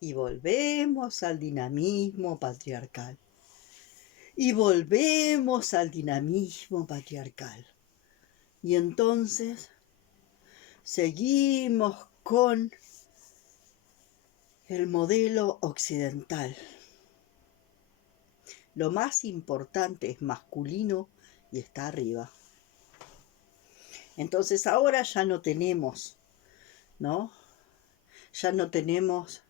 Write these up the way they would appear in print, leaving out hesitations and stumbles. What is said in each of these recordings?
Y volvemos al dinamismo patriarcal. Y volvemos al dinamismo patriarcal. Y entonces seguimos con el modelo occidental. Lo más importante es masculino y está arriba. Entonces ahora ya no tenemos, ¿no? Ya no tenemos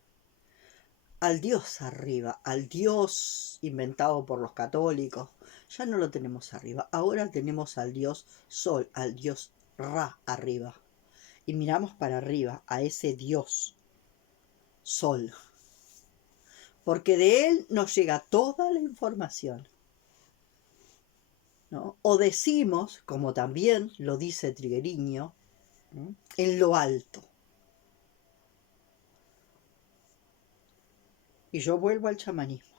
al Dios arriba, al Dios inventado por los católicos. Ya no lo tenemos arriba. Ahora tenemos al Dios Sol, al Dios Ra arriba. Y miramos para arriba a ese Dios Sol. Porque de él nos llega toda la información, ¿no? O decimos, como también lo dice Trigueriño, ¿no?, en lo alto. Y yo vuelvo al chamanismo.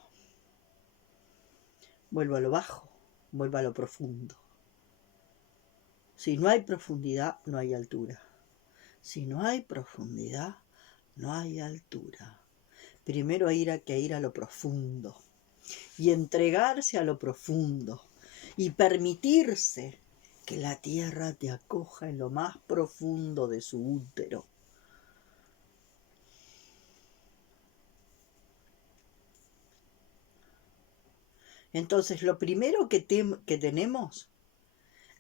Vuelvo a lo bajo, vuelvo a lo profundo. Si no hay profundidad, no hay altura. Si no hay profundidad, no hay altura. Primero hay que ir a lo profundo. Y entregarse a lo profundo. Y permitirse que la tierra te acoja en lo más profundo de su útero. Entonces, lo primero que tenemos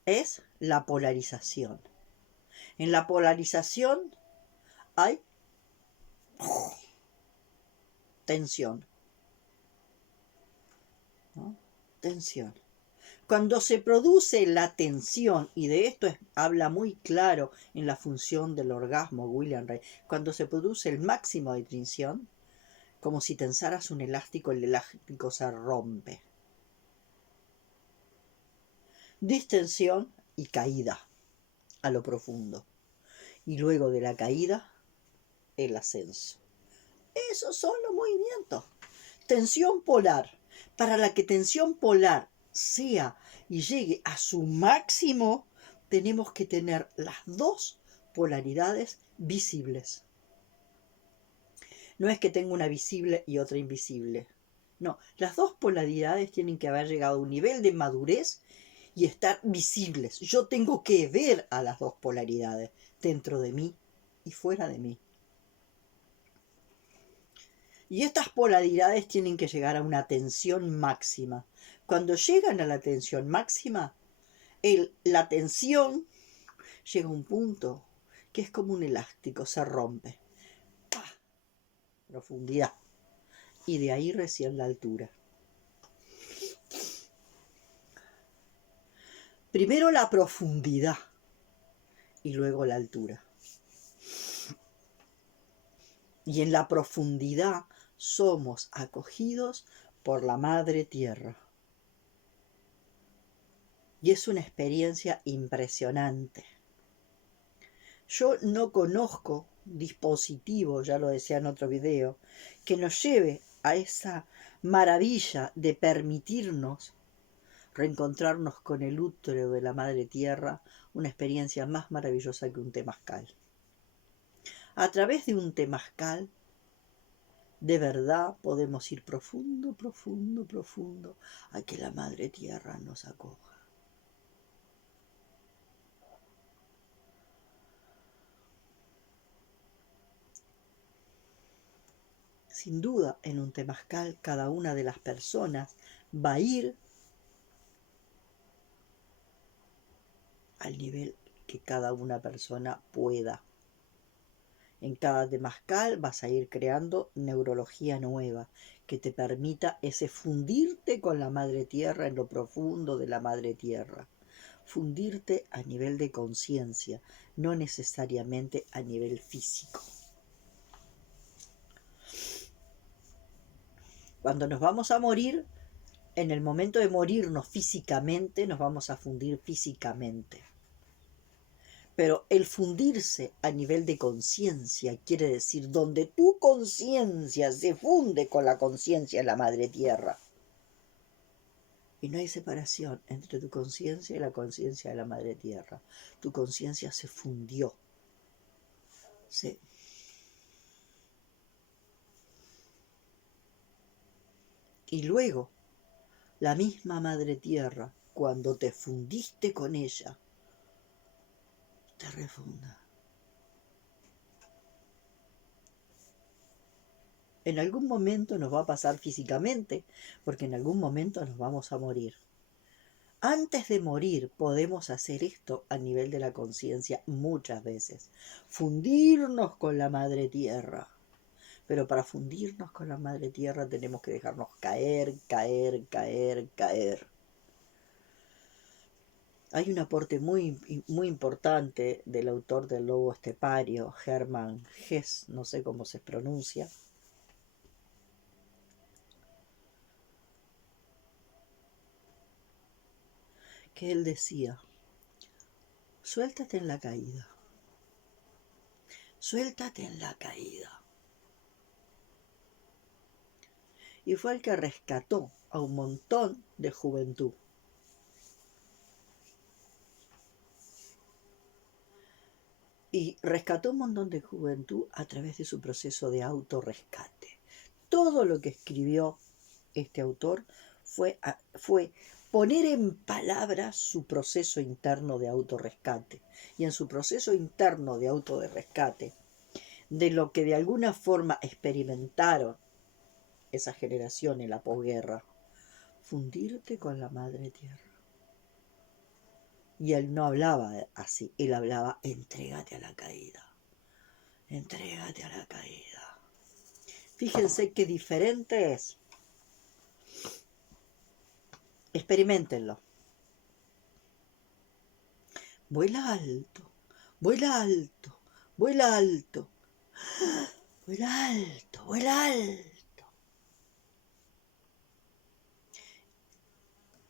es la polarización. En la polarización hay tensión, ¿no? Tensión. Cuando se produce la tensión, y de esto habla muy claro en la función del orgasmo William Reich, cuando se produce el máximo de tensión, como si tensaras un elástico, el elástico se rompe. Distensión y caída a lo profundo. Y luego de la caída, el ascenso. Esos son los movimientos. Tensión polar. Para la que tensión polar sea y llegue a su máximo, tenemos que tener las dos polaridades visibles. No es que tenga una visible y otra invisible. No, las dos polaridades tienen que haber llegado a un nivel de madurez y estar visibles. Yo tengo que ver a las dos polaridades dentro de mí y fuera de mí. Y estas polaridades tienen que llegar a una tensión máxima. Cuando llegan a la tensión máxima, la tensión llega a un punto que es como un elástico, se rompe. ¡Pah! Profundidad. Y de ahí recién la altura. Primero la profundidad y luego la altura. Y en la profundidad somos acogidos por la Madre Tierra. Y es una experiencia impresionante. Yo no conozco dispositivo, ya lo decía en otro video, que nos lleve a esa maravilla de permitirnos reencontrarnos con el útero de la Madre Tierra, una experiencia más maravillosa que un temazcal. A través de un temazcal, de verdad podemos ir profundo, profundo, profundo, a que la Madre Tierra nos acoja. Sin duda, en un temazcal, cada una de las personas va a ir al nivel que cada una persona pueda. En cada temazcal vas a ir creando neurología nueva que te permita ese fundirte con la Madre Tierra en lo profundo de la Madre Tierra. Fundirte a nivel de conciencia, no necesariamente a nivel físico. Cuando nos vamos a morir, en el momento de morirnos físicamente, nos vamos a fundir físicamente. Pero el fundirse a nivel de conciencia quiere decir donde tu conciencia se funde con la conciencia de la Madre Tierra. Y no hay separación entre tu conciencia y la conciencia de la Madre Tierra. Tu conciencia se fundió. Y luego, la misma Madre Tierra, cuando te fundiste con ella, te refunda. En algún momento nos va a pasar físicamente, porque en algún momento nos vamos a morir. Antes de morir podemos hacer esto a nivel de la conciencia muchas veces. Fundirnos con la Madre Tierra. Pero para fundirnos con la Madre Tierra tenemos que dejarnos caer, caer, caer, caer. Hay un aporte muy, muy importante del autor del Lobo Estepario, Hermann Hesse, no sé cómo se pronuncia, que él decía: suéltate en la caída, suéltate en la caída. Y fue el que rescató a un montón de juventud. Y rescató un montón de juventud a través de su proceso de autorrescate. Todo lo que escribió este autor fue poner en palabras su proceso interno de autorrescate. Y en su proceso interno de autorrescate, de lo que de alguna forma experimentaron esa generación en la posguerra, fundirte con la Madre Tierra. Y él no hablaba así, él hablaba: entrégate a la caída, entrégate a la caída. Fíjense qué diferente es. Experimentenlo. Vuela alto, vuela alto, vuela alto, vuela alto, vuela alto.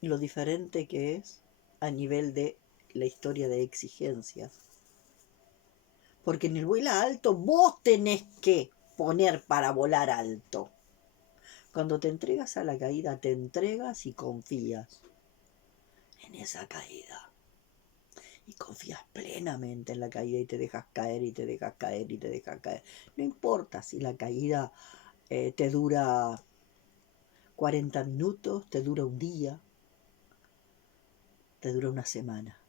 Lo diferente que es a nivel de la historia de exigencias. Porque en el vuela alto vos tenés que poner para volar alto. Cuando te entregas a la caída, te entregas y confías en esa caída. Y confías plenamente en la caída y te dejas caer y te dejas caer y te dejas caer. No importa si la caída te dura 40 minutos, te dura un día, te dura una semana.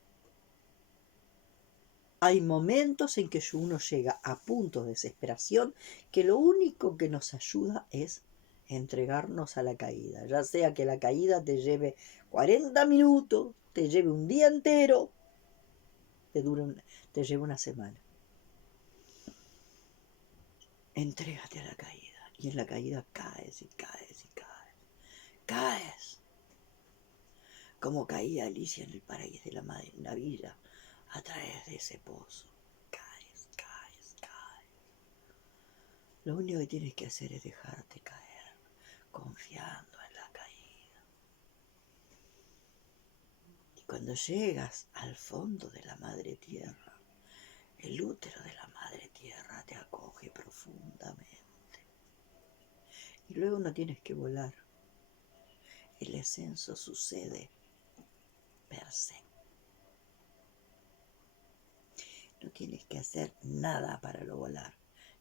Hay momentos en que uno llega a puntos de desesperación que lo único que nos ayuda es entregarnos a la caída. Ya sea que la caída te lleve 40 minutos, te lleve un día entero, te lleve una semana. Entrégate a la caída. Y en la caída caes y caes y caes. Caes. Como caía Alicia en el paraíso de la maravilla a través de ese pozo. Caes, caes, caes. Lo único que tienes que hacer es dejarte caer, confiando en la caída. Y cuando llegas al fondo de la Madre Tierra, el útero de la Madre Tierra te acoge profundamente. Y luego no tienes que volar. El ascenso sucede per se. No tienes que hacer nada para lo volar.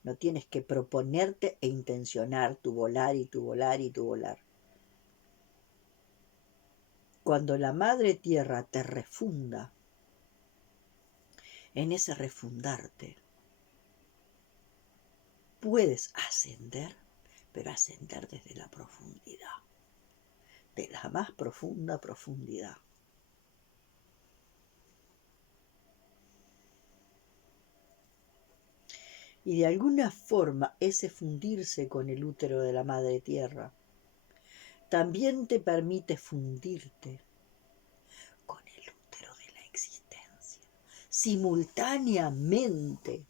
No tienes que proponerte e intencionar tu volar y tu volar y tu volar. Cuando la Madre Tierra te refunda, en ese refundarte, puedes ascender, pero ascender desde la profundidad, de la más profunda profundidad. Y de alguna forma ese fundirse con el útero de la Madre Tierra también te permite fundirte con el útero de la existencia. Simultáneamente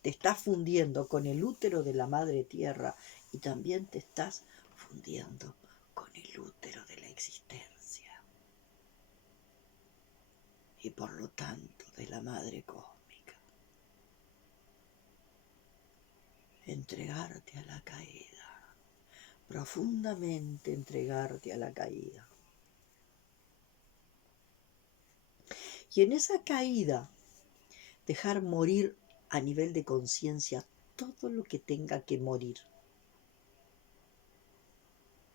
te estás fundiendo con el útero de la Madre Tierra y también te estás fundiendo con el útero de la existencia. Y por lo tanto de la Madre Cósmica. Entregarte a la caída, profundamente entregarte a la caída. Y en esa caída, dejar morir a nivel de conciencia todo lo que tenga que morir.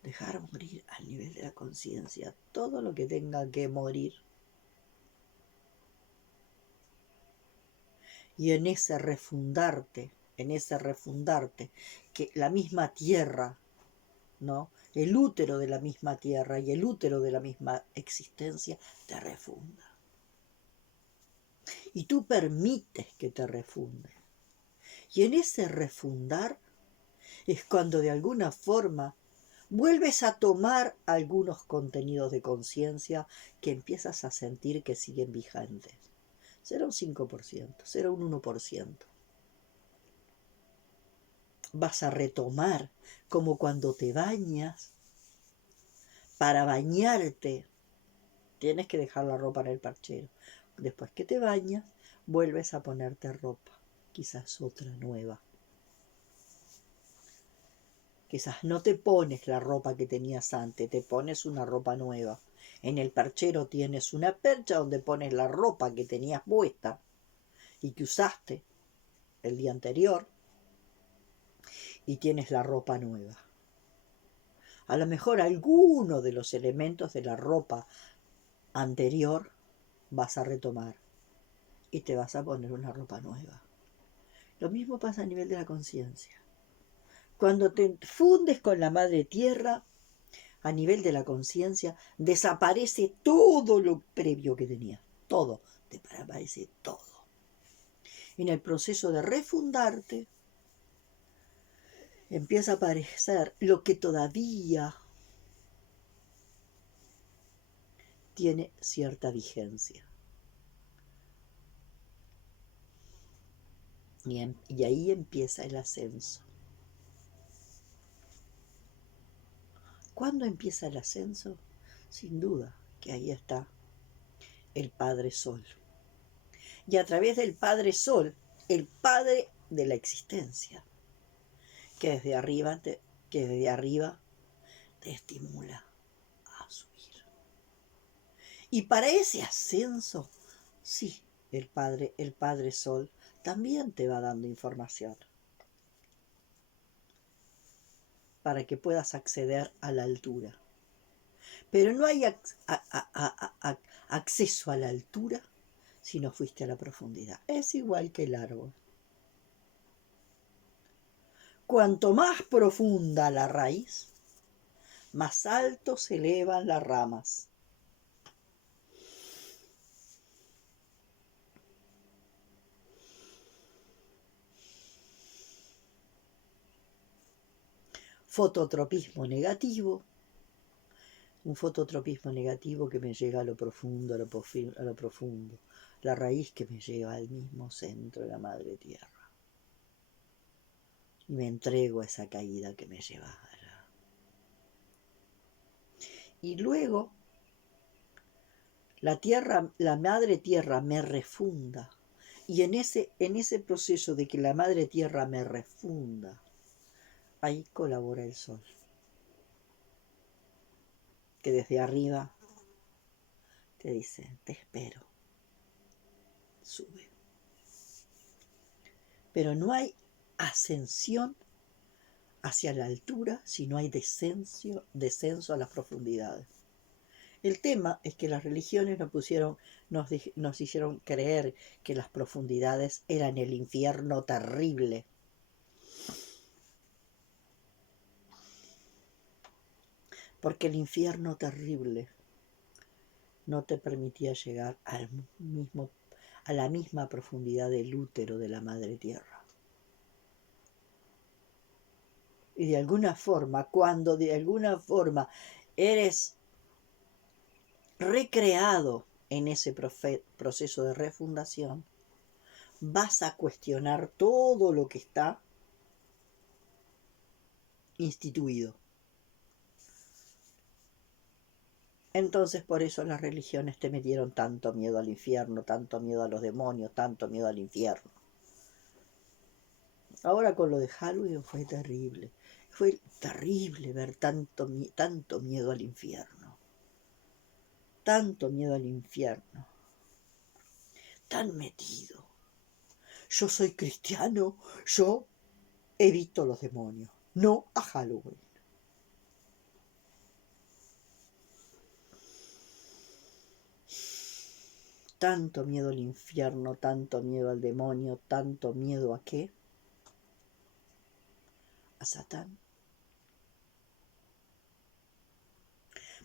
dejar morir al nivel de la conciencia todo lo que tenga que morir. Y en ese refundarte, que la misma tierra, ¿no? El útero de la misma tierra y el útero de la misma existencia te refunda. Y tú permites que te refunde. Y en ese refundar es cuando de alguna forma vuelves a tomar algunos contenidos de conciencia que empiezas a sentir que siguen vigentes. Será un 5%, será un 1%. Vas a retomar como cuando te bañas. Para bañarte tienes que dejar la ropa en el perchero. Después que te bañas, vuelves a ponerte ropa, quizás otra nueva. Quizás no te pones la ropa que tenías antes, te pones una ropa nueva. En el perchero tienes una percha donde pones la ropa que tenías puesta y que usaste el día anterior, y tienes la ropa nueva. A lo mejor alguno de los elementos de la ropa anterior vas a retomar y te vas a poner una ropa nueva. Lo mismo pasa a nivel de la conciencia. Cuando te fundes con la madre tierra, a nivel de la conciencia, desaparece todo lo previo que tenías. Todo, te desaparece todo. En el proceso de refundarte, empieza a aparecer lo que todavía tiene cierta vigencia. Y ahí empieza el ascenso. ¿Cuándo empieza el ascenso? Sin duda que ahí está el Padre Sol. Y a través del Padre Sol, el Padre de la existencia, que desde arriba te estimula a subir. Y para ese ascenso, sí, el Padre Sol también te va dando información para que puedas acceder a la altura. Pero no hay acceso a la altura si no fuiste a la profundidad. Es igual que el árbol. Cuanto más profunda la raíz, más alto se elevan las ramas. Fototropismo negativo. Un fototropismo negativo que me llega a lo profundo, a lo profundo. La raíz que me lleva al mismo centro de la madre tierra. Y me entrego a esa caída que me lleva allá. Y luego, la madre tierra me refunda. Y en ese proceso de que la madre tierra me refunda, ahí colabora el sol. Que desde arriba te dice, te espero, sube. Pero no hay ascensión hacia la altura si no hay descenso a las profundidades. El tema es que las religiones nos hicieron creer que las profundidades eran el infierno terrible. Porque el infierno terrible no te permitía llegar a la misma profundidad del útero de la madre tierra. Y de alguna forma, cuando de alguna forma eres recreado en ese proceso de refundación, vas a cuestionar todo lo que está instituido. Entonces por eso las religiones te metieron tanto miedo al infierno, tanto miedo a los demonios, tanto miedo al infierno. Ahora con lo de Halloween fue terrible. Fue terrible ver tanto miedo al infierno. Tanto miedo al infierno. Tan metido. Yo soy cristiano, yo evito los demonios. No a Halloween. tanto miedo al infierno, tanto miedo al demonio, tanto miedo a qué? A Satán.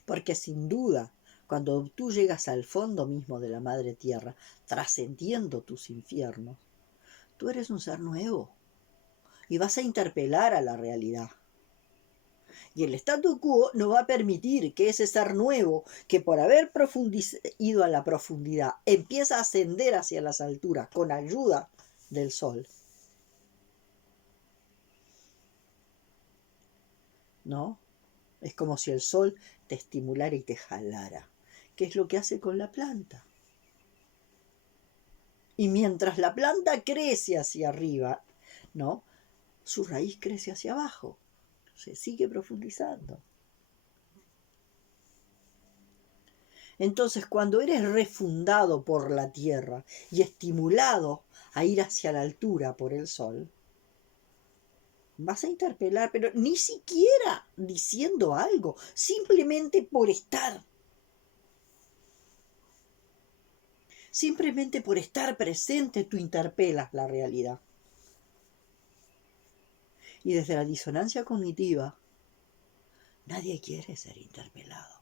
Porque sin duda, cuando tú llegas al fondo mismo de la madre tierra, trascendiendo tus infiernos, tú eres un ser nuevo y vas a interpelar a la realidad. Y el statu quo no va a permitir que ese ser nuevo, que por haber ido a la profundidad, empieza a ascender hacia las alturas con ayuda del sol, ¿no? Es como si el sol te estimulara y te jalara, que es lo que hace con la planta. Y mientras la planta crece hacia arriba, ¿no? Su raíz crece hacia abajo, se sigue profundizando. Entonces, cuando eres refundado por la tierra y estimulado a ir hacia la altura por el sol, vas a interpelar, pero ni siquiera diciendo algo, simplemente por estar. Simplemente por estar presente tú interpelas la realidad. Y desde la disonancia cognitiva, nadie quiere ser interpelado.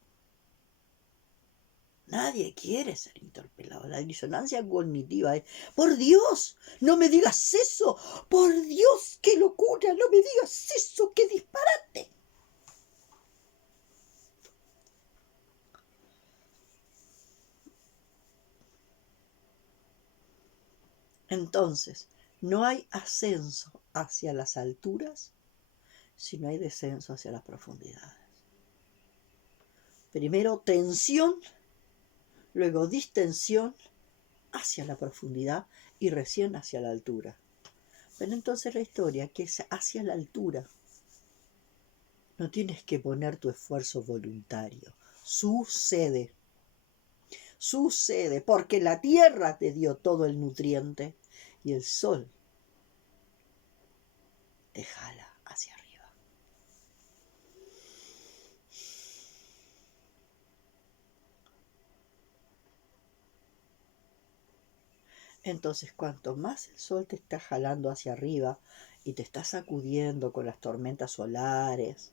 Nadie quiere ser interpelado. La disonancia cognitiva es, por Dios, no me digas eso. Por Dios, qué locura, no me digas eso, qué disparate. Entonces, no hay ascenso hacia las alturas si no hay descenso hacia las profundidades. Primero tensión, luego distensión hacia la profundidad y recién hacia la altura. Pero entonces la historia, que es hacia la altura, no tienes que poner tu esfuerzo voluntario. Sucede. Sucede porque la tierra te dio todo el nutriente y el sol te jala hacia arriba. Entonces, cuanto más el sol te está jalando hacia arriba y te está sacudiendo con las tormentas solares,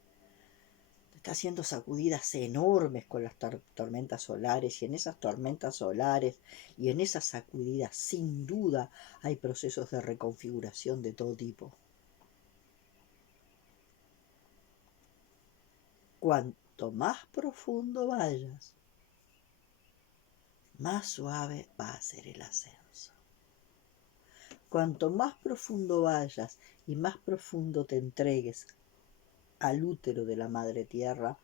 te está haciendo sacudidas enormes con las tormentas solares, y en esas tormentas solares y en esas sacudidas, sin duda, hay procesos de reconfiguración de todo tipo. Cuanto más profundo vayas, más suave va a ser el ascenso. Cuanto más profundo vayas y más profundo te entregues al útero de la madre tierra,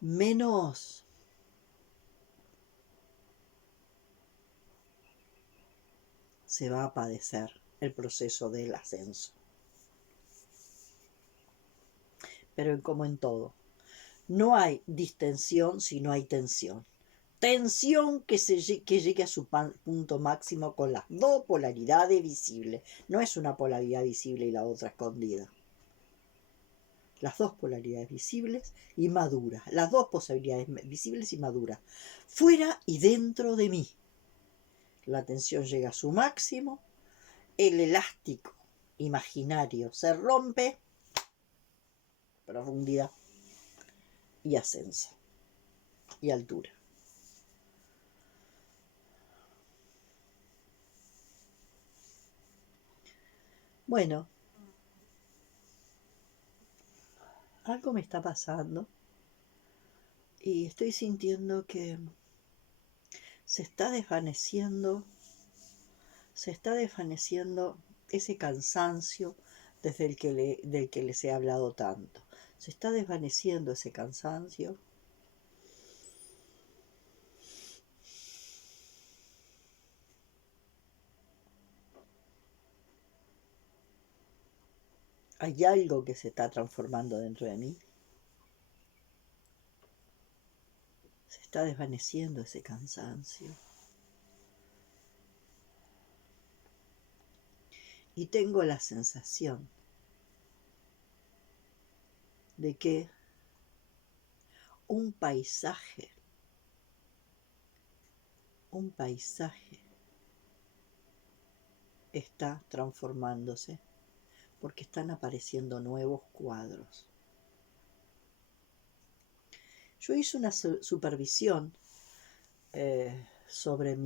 menos se va a padecer el proceso del ascenso. Pero como en todo, no hay distensión si no hay tensión. Tensión que llegue a su punto máximo con las dos polaridades visibles. No es una polaridad visible y la otra escondida. Las dos polaridades visibles y maduras. Las dos posibilidades visibles y maduras. Fuera y dentro de mí. La tensión llega a su máximo. El elástico imaginario se rompe. Profundidad y ascenso. Y altura. Bueno, algo me está pasando y estoy sintiendo que se está desvaneciendo ese cansancio del que les he hablado tanto. Se está desvaneciendo ese cansancio. Hay algo que se está transformando dentro de mí. Se está desvaneciendo ese cansancio. Y tengo la sensación de que un paisaje está transformándose porque están apareciendo nuevos cuadros. Yo hice una supervisión sobre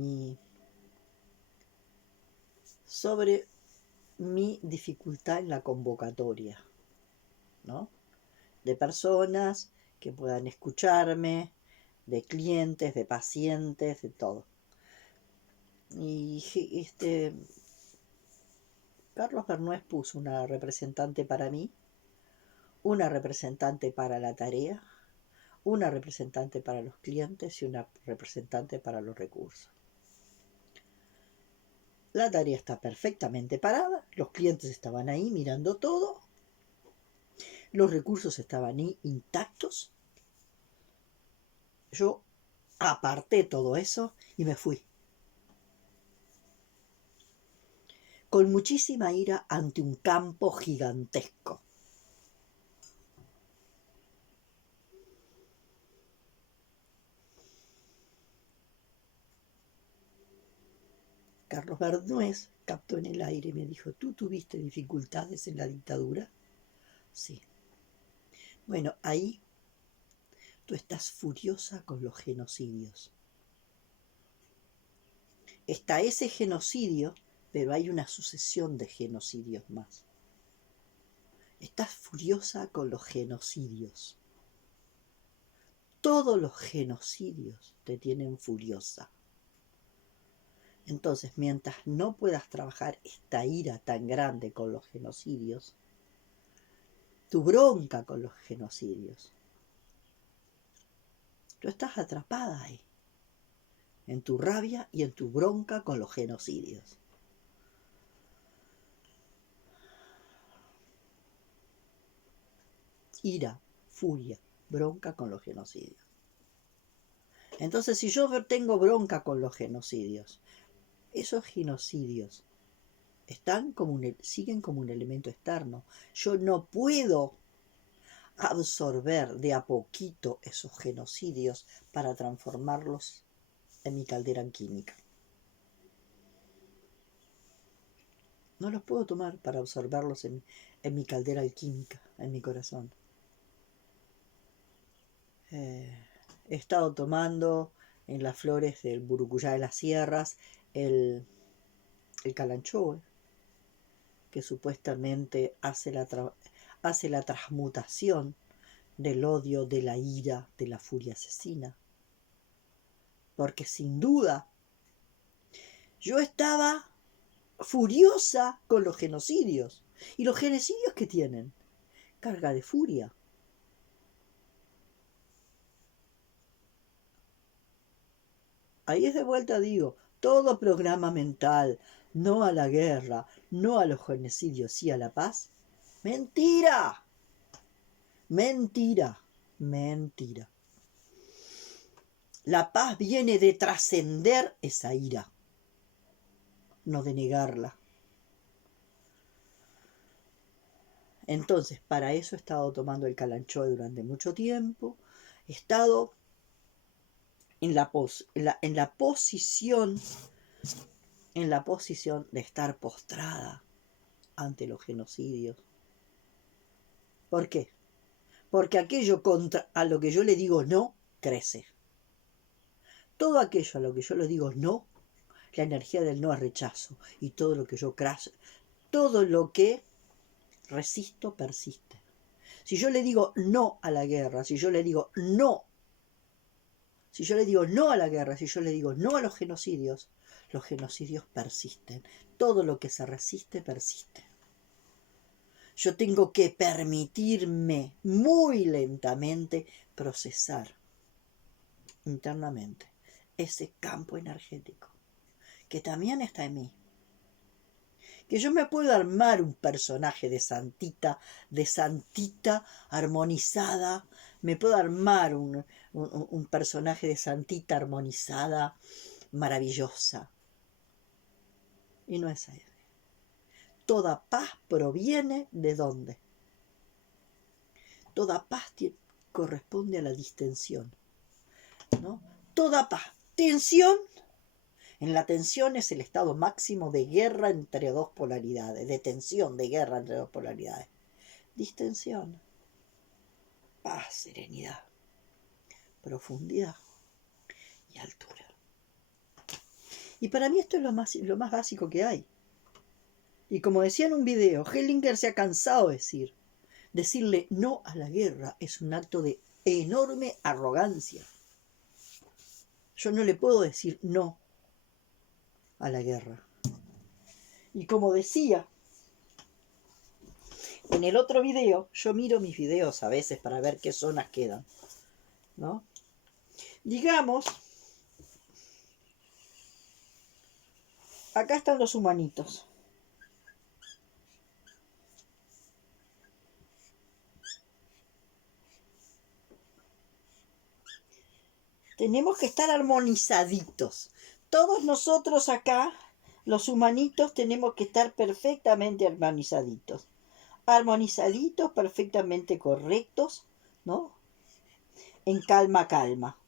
mi dificultad en la convocatoria, ¿no? De personas que puedan escucharme, de clientes, de pacientes, de todo. Y Carlos Bernués puso una representante para mí, una representante para la tarea, una representante para los clientes y una representante para los recursos. La tarea está perfectamente parada, los clientes estaban ahí mirando todo, los recursos estaban ahí intactos. Yo aparté todo eso y me fui. Con muchísima ira ante un campo gigantesco. Carlos Bernués captó en el aire y me dijo: ¿tú tuviste dificultades en la dictadura? Sí. Bueno, ahí tú estás furiosa con los genocidios. Está ese genocidio, pero hay una sucesión de genocidios más. Estás furiosa con los genocidios. Todos los genocidios te tienen furiosa. Entonces, mientras no puedas trabajar esta ira tan grande con los genocidios, tu bronca con los genocidios, tú estás atrapada ahí, en tu rabia y en tu bronca con los genocidios. Ira, furia, bronca con los genocidios. Entonces, si yo tengo bronca con los genocidios, esos genocidios siguen como un elemento externo. Yo no puedo absorber de a poquito esos genocidios para transformarlos en mi caldera química. No los puedo tomar para absorberlos en mi caldera alquímica, en mi corazón. He estado tomando en las flores del Burucuyá de las Sierras el calanchoe, que supuestamente hace la transmutación del odio, de la ira, de la furia asesina. Porque sin duda yo estaba furiosa con los genocidios. ¿Y los genocidios qué tienen? Carga de furia. Ahí es de vuelta, digo, todo programa mental, no a la guerra, no a los genocidios, sí a la paz. ¡Mentira! Mentira, mentira. La paz viene de trascender esa ira, no de negarla. Entonces, para eso he estado tomando el calanchoe durante mucho tiempo. He estado en la posición de estar postrada ante los genocidios. ¿Por qué? Porque aquello a lo que yo le digo no, crece. Todo aquello a lo que yo le digo no, la energía del no es rechazo. Y todo lo que resisto, persiste. Si yo le digo no a la guerra, si yo le digo no a la guerra, si yo le digo no a los genocidios persisten. Todo lo que se resiste, persiste. Yo tengo que permitirme muy lentamente procesar internamente ese campo energético que también está en mí. Que yo me puedo armar un personaje de santita armonizada, me puedo armar un personaje de santita armonizada, maravillosa. Y no es así. Toda paz proviene ¿de dónde? Toda paz corresponde a la distensión, ¿no? Toda paz. Tensión. En la tensión es el estado máximo de guerra entre dos polaridades, de tensión, de guerra entre dos polaridades. Distensión, paz, serenidad, profundidad y altura. Y para mí esto es lo más básico que hay. Y como decía en un video, Hellinger se ha cansado de decirle no a la guerra es un acto de enorme arrogancia. Yo no le puedo decir no a la guerra. Y como decía en el otro video, yo miro mis videos a veces para ver qué zonas quedan, ¿no? Digamos, acá están los humanitos. Tenemos que estar armonizaditos. Todos nosotros acá, los humanitos, tenemos que estar perfectamente armonizaditos. Armonizaditos, perfectamente correctos, ¿no? En calma, calma.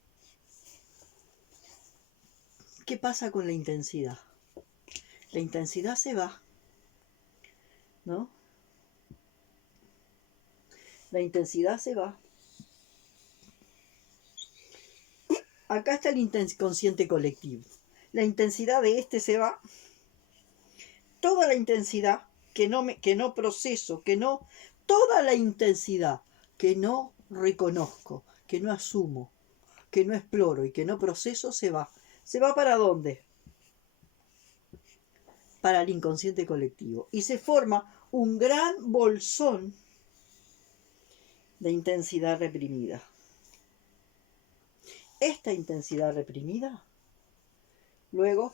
¿Qué pasa con la intensidad? La intensidad se va, ¿no? La intensidad se va. Acá está el inconsciente colectivo. La intensidad de este se va. Toda la intensidad que no proceso, toda la intensidad que no reconozco, que no asumo, que no exploro y que no proceso se va. ¿Se va para dónde? Para el inconsciente colectivo. Y se forma un gran bolsón de intensidad reprimida. Esta intensidad reprimida luego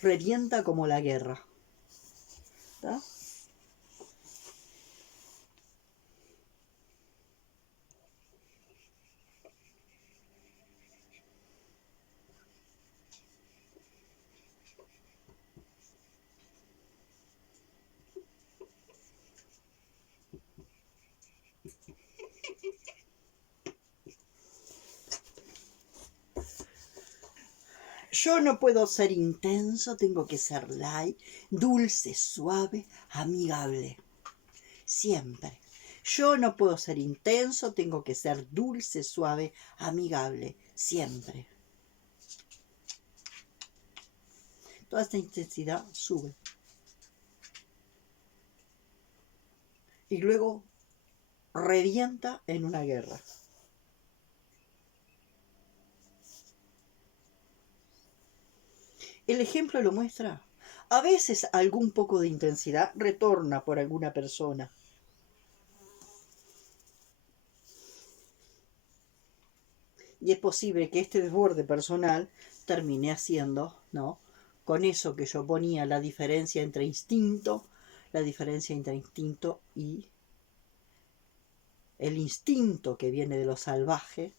revienta como la guerra. ¿Está? Yo no puedo ser intenso, tengo que ser light, dulce, suave, amigable. Siempre. Yo no puedo ser intenso, tengo que ser dulce, suave, amigable. Siempre. Toda esta intensidad sube. Y luego revienta en una guerra. El ejemplo lo muestra. A veces algún poco de intensidad retorna por alguna persona. Y es posible que este desborde personal termine haciendo, ¿no? Con eso que yo ponía, la diferencia entre instinto y el instinto que viene de lo salvaje,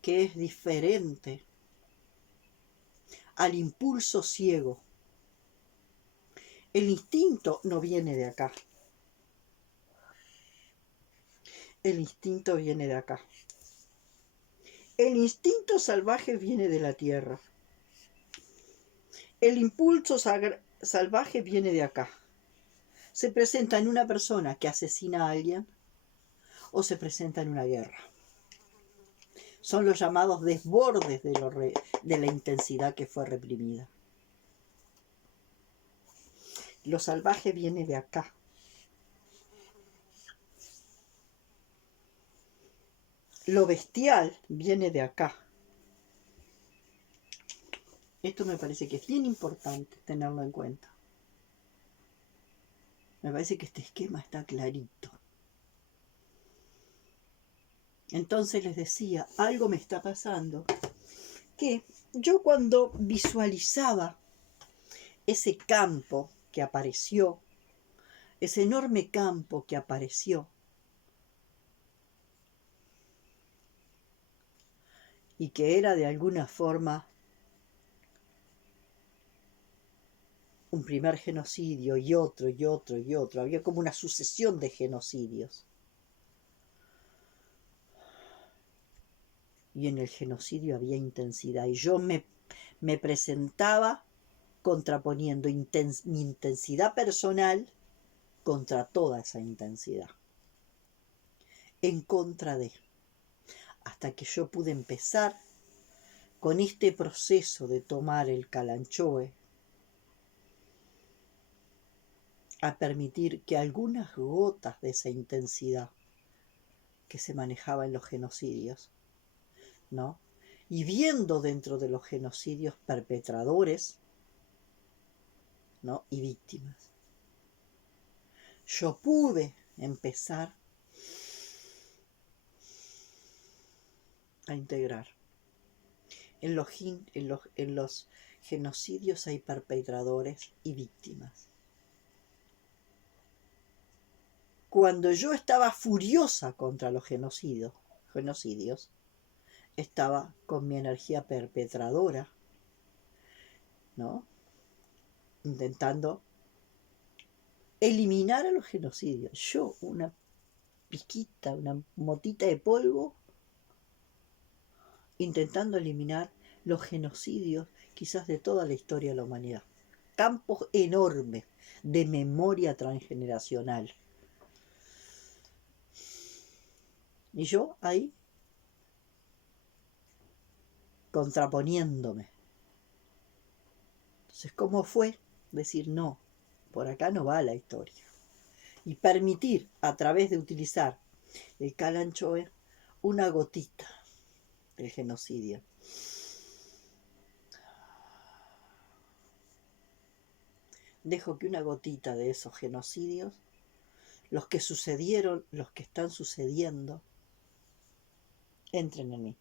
que es diferente al impulso ciego. El instinto no viene de acá. El instinto viene de acá. El instinto salvaje viene de la tierra. El impulso salvaje viene de acá. Se presenta en una persona que asesina a alguien o se presenta en una guerra. Son los llamados desbordes de la intensidad que fue reprimida. Lo salvaje viene de acá. Lo bestial viene de acá. Esto me parece que es bien importante tenerlo en cuenta. Me parece que este esquema está clarito. Entonces les decía, algo me está pasando, que yo cuando visualizaba ese campo que apareció, ese enorme campo que apareció, y que era de alguna forma un primer genocidio y otro y otro y otro. Había como una sucesión de genocidios. Y en el genocidio había intensidad. Y yo me presentaba contraponiendo mi intensidad personal contra toda esa intensidad. En contra de. Hasta que yo pude empezar con este proceso de tomar el Calanchoe a permitir que algunas gotas de esa intensidad que se manejaba en los genocidios, ¿no? Y viendo dentro de los genocidios perpetradores, ¿no? Y víctimas. Yo pude empezar a integrar. En los genocidios hay perpetradores y víctimas. Cuando yo estaba furiosa contra los genocidios, estaba con mi energía perpetradora, ¿no? Intentando eliminar a los genocidios. Yo, una piquita, una motita de polvo, intentando eliminar los genocidios quizás de toda la historia de la humanidad. Campos enormes de memoria transgeneracional. Y yo ahí contraponiéndome. Entonces, ¿cómo fue? Decir, no, por acá no va la historia. Y permitir, a través de utilizar el Calanchoe, una gotita del genocidio. Dejo que una gotita de esos genocidios, los que sucedieron, los que están sucediendo, entren en mí.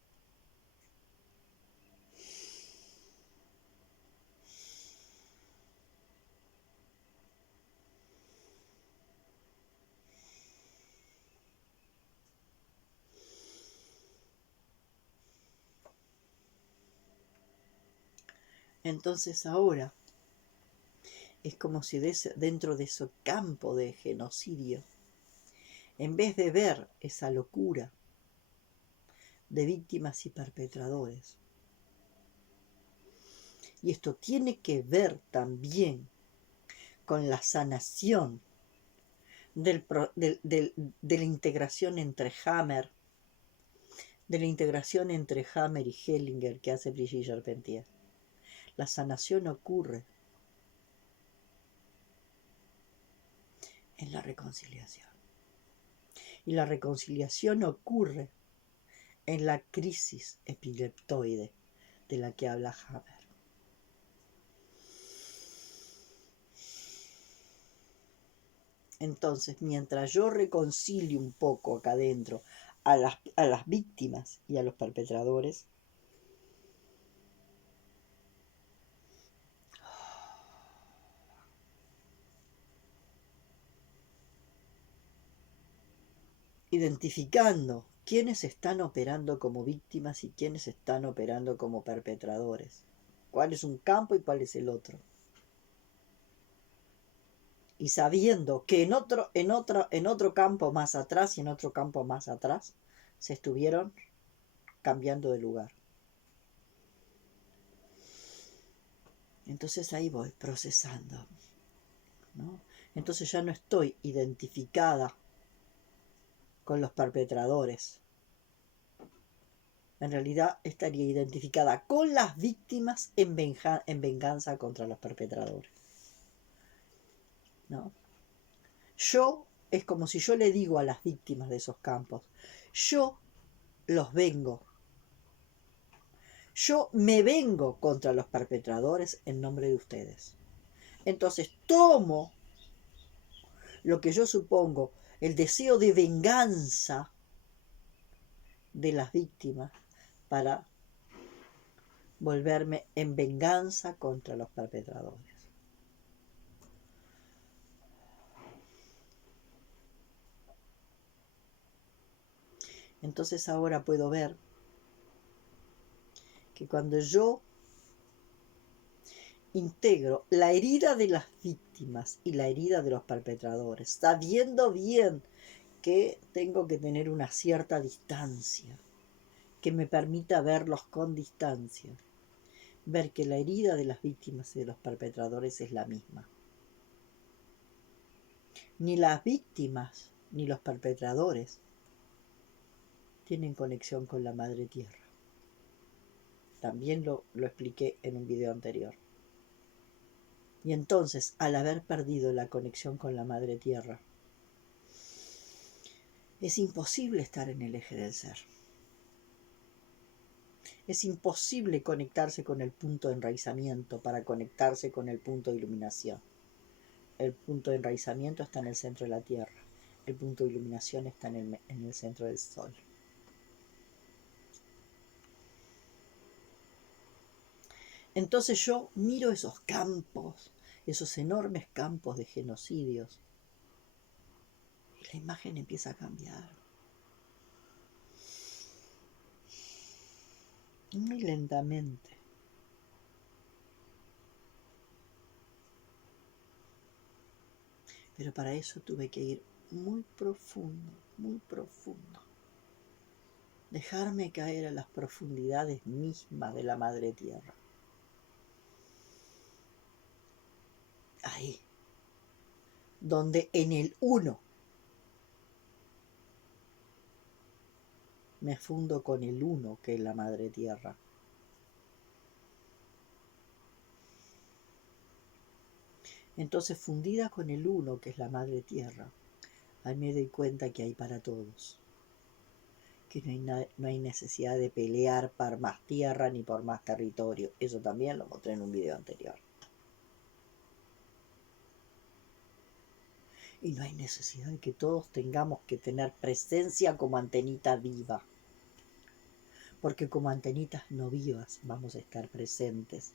Entonces ahora es como si dentro de ese campo de genocidio, en vez de ver esa locura de víctimas y perpetradores, y esto tiene que ver también con la sanación de la integración entre Hammer, de la integración entre Hammer y Hellinger que hace Brigitte Charpentier. La sanación ocurre en la reconciliación. Y la reconciliación ocurre en la crisis epileptoide de la que habla Hammer. Entonces, mientras yo reconcilio un poco acá adentro a las víctimas y a los perpetradores, identificando quiénes están operando como víctimas y quiénes están operando como perpetradores. ¿Cuál es un campo y cuál es el otro? Y sabiendo que en otro campo más atrás y en otro campo más atrás se estuvieron cambiando de lugar. Entonces ahí voy procesando, ¿no? Entonces ya no estoy identificada con los perpetradores. En realidad estaría identificada con las víctimas en venganza contra los perpetradores, ¿no? Yo, es como si yo le digo a las víctimas de esos campos, yo los vengo. Yo me vengo contra los perpetradores en nombre de ustedes. Entonces tomo lo que yo supongo, el deseo de venganza de las víctimas para volverme en venganza contra los perpetradores. Entonces ahora puedo ver que cuando yo integro la herida de las víctimas y la herida de los perpetradores, sabiendo bien que tengo que tener una cierta distancia, que me permita verlos con distancia, ver que la herida de las víctimas y de los perpetradores es la misma. Ni las víctimas ni los perpetradores tienen conexión con la Madre Tierra. También lo expliqué en un video anterior. Y entonces, al haber perdido la conexión con la Madre Tierra, es imposible estar en el eje del ser. Es imposible conectarse con el punto de enraizamiento para conectarse con el punto de iluminación. El punto de enraizamiento está en el centro de la Tierra. El punto de iluminación está en el centro del Sol. Entonces yo miro esos campos, esos enormes campos de genocidios, y la imagen empieza a cambiar. Muy lentamente. Pero para eso tuve que ir muy profundo, muy profundo. Dejarme caer a las profundidades mismas de la Madre Tierra. Ahí, donde en el uno me fundo con el uno que es la Madre Tierra. Entonces, fundida con el uno que es la Madre Tierra, ahí me doy cuenta que hay para todos. Que no hay necesidad de pelear por más tierra ni por más territorio. Eso también lo mostré en un video anterior. Y no hay necesidad de que todos tengamos que tener presencia como antenita viva. Porque como antenitas no vivas vamos a estar presentes.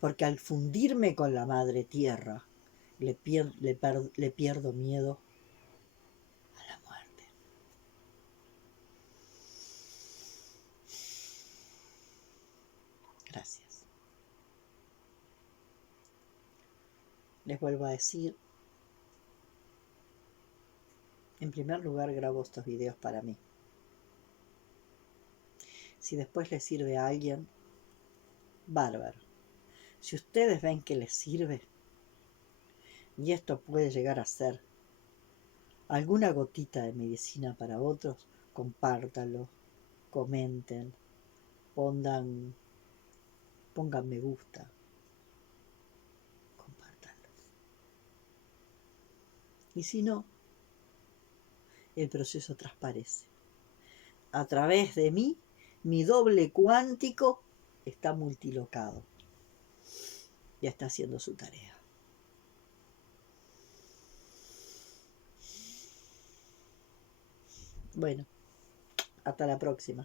Porque al fundirme con la Madre Tierra, le pierdo miedo a la muerte. Gracias. Les vuelvo a decir, en primer lugar grabo estos videos para mí. Si después les sirve a alguien, bárbaro. Si ustedes ven que les sirve, y esto puede llegar a ser alguna gotita de medicina para otros, compártanlo, comenten, pongan me gusta, compártanlo. Y si no, el proceso transparece. A través de mí, mi doble cuántico está multilocado. Ya está haciendo su tarea. Bueno, hasta la próxima.